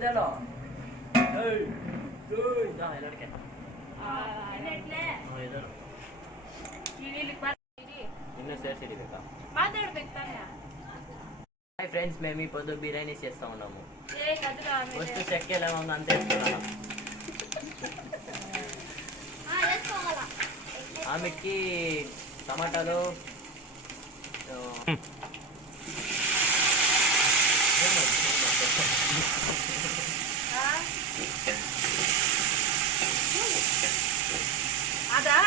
ಇದಲ್ಲ ಎಲ್ಲಕ್ಕೆ ಇನ್ನೂ ಸೇರಿಸಿಡಿಬೇಕಾ మాట్లాడಬೇಕು ತಾನೇ హాయ్ ఫ్రెండ్స్ మేము ఇప్పుడు బిర్యానీ చేస్తా ఉన్నాము ఫస్ట్ చెక్క లవంగం అంతే ఆమెకి టమాటాలు అదా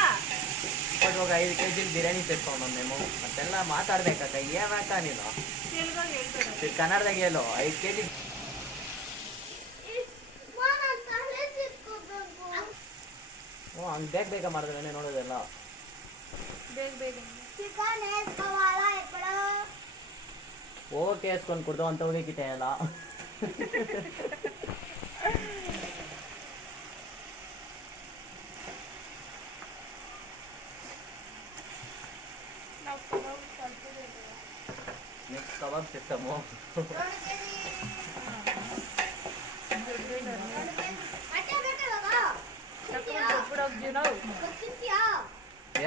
ఒక 5 కేజీలు బిర్యానీ తెచ్చుకున్నాం మేము ಮತ್ತೆಲ್ಲ ಮಾತಾಡ್ಬೇಕಕ್ಕ ಏನಾಕ ನೀನು ಕನ್ನಡದಾಗ ಹೇಳು 5 ಕೆಜಿ ಹಂಗೆ ಬೇಗ ಮಾಡಿದ್ರೆ ನೋಡೋದೆಲ್ಲ ಓಕೆ వేసుకొని కుడతాం అంత ఉడికిటేయాల నెక్స్ట్ కబాబ్ చేస్తాము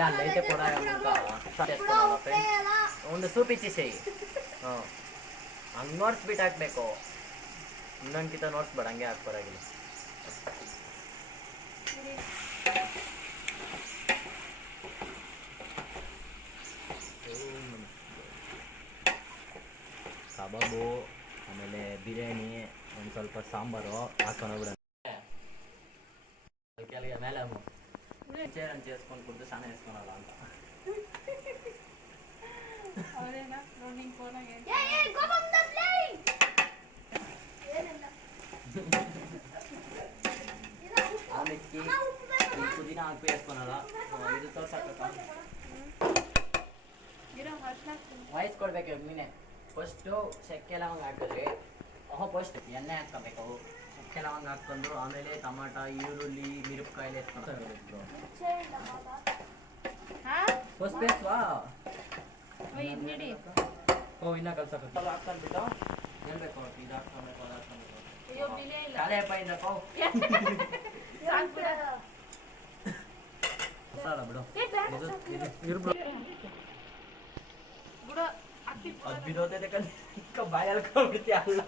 అల్లైతే కూడా ಒಂದು ಸೂಪ್ ಇಚ್ಚಿಸೇಯಿ ಹಂಗೆ ನೋಟ್ಸ್ ಬಿಟ್ಟು ಹಾಕ್ಬೇಕು ಇನ್ನೊಂದ್ಕಿಂತ ನೋಟ್ಸ್ ಬೇಡ ಹಂಗೆ ಹಾಕ್ಬರಾಗಿಲ್ಲ ಕಬಾಬು ಆಮೇಲೆ ಬಿರಿಯಾನಿ ಒಂದು ಸ್ವಲ್ಪ ಸಾಂಬಾರು ಹಾಕೊಂಡೋಗ್ಬಿಡ ಕೆಳಗೆ ಮೇಲೆ ಚೇರನ್ನು చేసుకొని ಕುಡ್ದು ಸ್ನಾನ వేసుకోవాలా ಅಂತ ಅವರೇನಾ ರನ್ನಿಂಗ್ ಫೋನಾಗೆ ಆಮೇಲೆ ಈ ಪುದೀನ ಹಾಕಿ వేసుకోవాలా ಇದು ತೋರ್ಸಕ್ಕ ವಾಯ್ಸ್ ಕೊಡ್ಬೇಕು ಮೀನೆ ಫಸ್ಟು ಚಕ್ಕೆ ಲವಂಗ ಹಾಕಿದ್ರಿ ಫಸ್ಟ್ ಎಣ್ಣೆ ಹಾಕ್ಕೋಬೇಕು ಚಕ್ಕೆ ಲವಂಗ ಹಾಕ್ಕೊಂಡು ಆಮೇಲೆ ಟಮಾಟ ಈರುಳ್ಳಿ ಮಿರಪಕಾಯಿ ಎತ್ಕೊಂಡು ಫಸ್ಟ್ ಬೇಸ್ವಾ ಇನ್ನ ಕಲ್ಸಕ್ಕೆ ಹಾಕೊಂಡ್ಬಿಟ್ಟು ಹೇಳ್ಬೇಕು ಇದು ಹಾಕ್ಕೊಬೇಕು ಅದು ಹಾಕ್ಕೊಬೇಕು ಕಾಲೆಯಪ್ಪ ಇಂದಪ್ಪ ಬಿಡು ಅದು ಬಿಡೋದೇ ಕಕ್ಕ ಬಾಯಿ ಅಲ್ಕೊಂಡ್ಬಿಡ್ತಿ ಅಲ್ಲ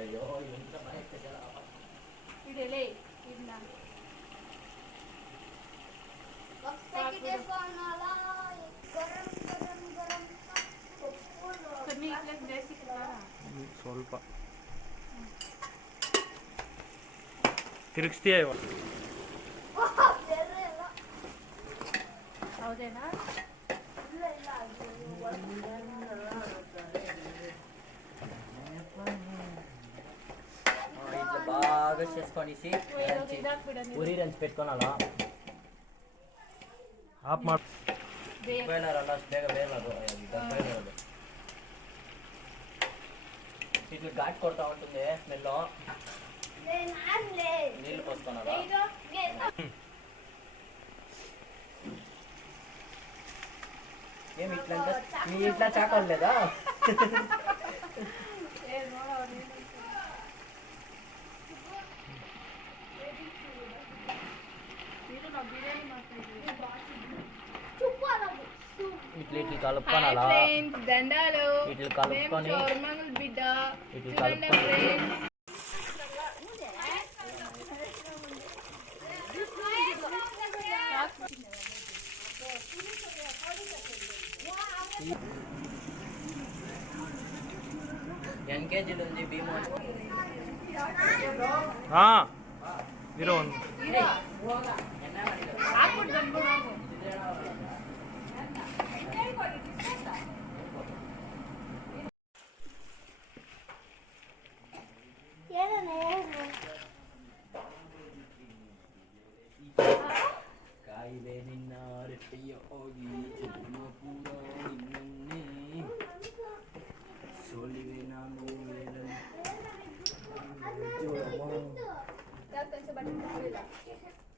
ಅಯ್ಯೋ ಎಂತ ಬಾಯಿ ಇಡಲೇ ಇದನ್ನ ಸ್ವಲ್ಪ ತಿರುಗಿಸ್ತೀಯ ಹೌದೇನಾ బాగా చేసుకొనిసి పూరి రంచి పెట్టుకోనాల ఆఫ్ ಮಾಡಿ ಬೇಯಲ್ಲ ಬೇಗ ಬೇಯಲ್ಲ ಇದು ಘಾಟ್ ಕೊಡ್ತಾ ఉంటుంది ಸ್ಮೆಲ್ నీళ్ళు పోసుకోనాలా ఏమి ఇట్లా నీ ఇట్లా చాకోలేదా ఇట్లా కలుపుకోనాలా దండాలు ఇట్లా కలుపుకొని బిడ్డ ఇట్లా కలుపుకొని ఎన్ని కేజీలు ఉంది భీము ಇರೋ ಒಂದು ಕಾಯಿಲೆ ನಿನ್ನ ರೆಟ್ಟೆಯ ಹೋಗಿ ಪೂರ ನಿನ್ನೆ ಸೋಲಿವೆ ನಾನು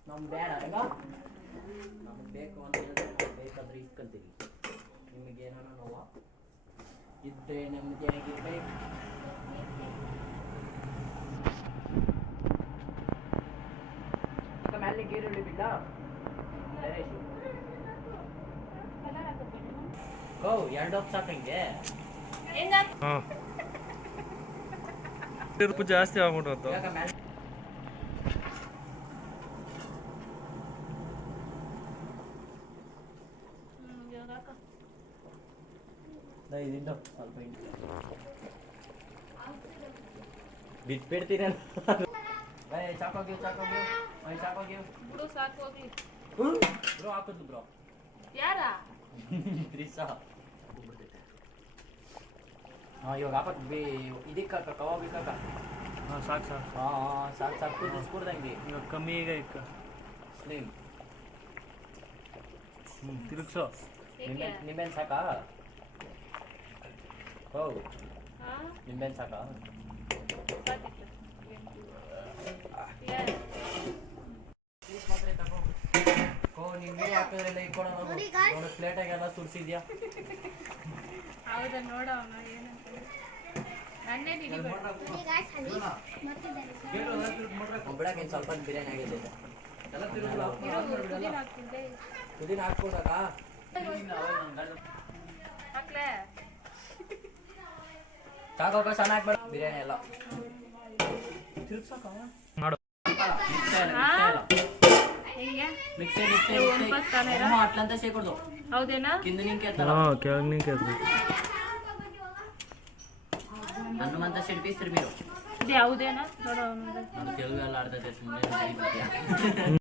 ನಮ್ಗೆ ಬೇಡ ಅಲ್ಲ ನಮ್ಗೆ ಬೇಕು ಅಂತ ಹೇಳಿದ್ರೆ ನಾವು ಬೇಕಾದ್ರೆ ಇಸ್ಕೊಂತೀವಿ ನಿಮಗೇನೋ ನೋವ ಇದ್ದರೆ ನಮ್ಮದೇ ಆಗಿರ್ಬೇಕು ಓ 2 ಹೋಪ್ ಸಾಕಂಗೆ ಹೆಂಗ ಹಾಂ ತಿರುಪು ಜಾಸ್ತಿ ಆಗ್ಬಿಟ್ಟು ಇವಾಗ ಮ್ಯಾಲ್ ಇವಾಗ ಹಾಕು. ಇದಿದ್ದು ಸ್ವಲ್ಪ ಬಿಟ್ಬಿಡ್ತೀನಿ ಚಾಕೋಗಿ ಚಾಕೋಗಿ ಬಿಡು ಸಾಕು ಹೋಗ್ಲಿ ಬ್ರೋ ಹಾಕಿದ್ದು ಬ್ರೋ ಯಾರ ತ್ರಿಸಾ ಹಾಂ ಇವಾಗ ಹಾಕೋದು ಇದಕ್ಕೆ ಹಾಕ ಕಬಾಬಿಗೆ ಹಾಕ ಹಾಂ ಸಾಕು ಸಾಕು ಹಾಂ ಸಾಕು ಸಾಕು ಕುದಿಸ್ಕೊಡ್ದಂಗೆ ಇವಾಗ ಕಮ್ಮಿ ಈಗ ಇಕ್ಕ ಸ್ಲಿಮ್ ತಿರುಗ್ಸೋ ನಿಂಬೆಹಣ್ಣು ಸಾಕಾ ಹೋ ಹಾ ನಿಂಬೆಹಣ್ಣು ಸಾಕಾ ಸಾಕಿತ್ತು ಯಾರು ಪ್ಲೀಸ್ ಮಾತ್ರ ತಗೋ ಕೋ ನಿಂಬೆ ಹಾಕಿದ್ರೆಲ್ಲ ಇಟ್ಕೊಳೋಣ ನೋಡು ಪ್ಲೇಟಾಗೆಲ್ಲ ಸುರಿಸಿದ್ಯಾ ಹೌದಾ ನೋಡೋಣ ಏನಂತ ನನ್ನೇ ಹಿಡಿಬೇಡ ಒಬ್ಬಳಕ್ಕೆ ಸ್ವಲ್ಪ ಬಿರಿಯಾನಿ ಆಗಿದೆ ಪುದೀನ ಹಾಕ್ತಿದ್ದೆ ಪುದೀನ ಹಾಕ್ಕೊಡಕ ಹಾಕ್ಲೆ ಸಾಕೋಕ ಸಣ್ಣ ಹಾಕ್ಬೇಡ ಬಿರಿಯಾನಿ ಎಲ್ಲ ಮಾಡು ಹೆಂಗೆ ಮಿಕ್ಸೆ ಒಂದ್ ಪಸ್ ತಾನೇ ಇರೋ? ಅಟ್ಲಂತ ಸೇಕೊಡ್ದು ಹೌದೇನಾ ಕಿಂದ ನಿಂಗೆ ಕೇಳ್ತಾರ ಹಾಂ ಕೆಳಗೆ ನಿಂಗೆ ಹನುಮಂತ ಸಿಡ್ಪಿಸ್ತೀರಿ మీరు ಇದು ಯಾವುದೇನಾ ನೋಡೋ ನಮ್ಮ తెలుగు ಎಲ್ಲ ಆಡ್ತೈತೆ ಸುಮ್ಮನೆ